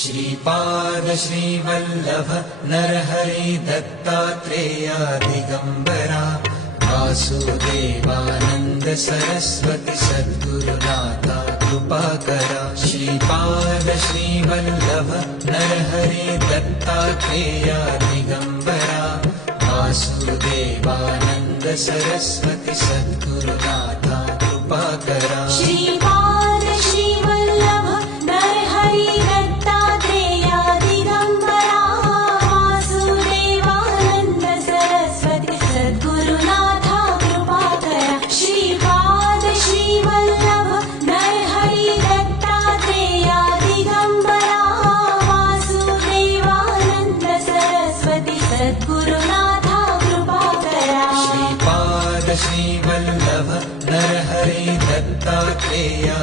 Shripad Shrivallabh Narhari Dattatreya Digambara Vasudevanand Saraswati सद्गुरुनाथा कृपाकरा। Shripad Shrivallabh Narhari Dattatreya Digambara Vasudevanand Saraswati सद्गुरुनाथा कृपाकरा। Shripad Shrivallabh Narhari Dattatreya Digambara Vasudevanand Saraswati सद्गुरुनाथा कृपाकरा। Shripad Shrivallabh Narhari Dattatreya Digambara Vasudevanand Saraswati सद्गुरुनाथा कृपाकरा। Shripad Shrivallabh Narhari Dattatreya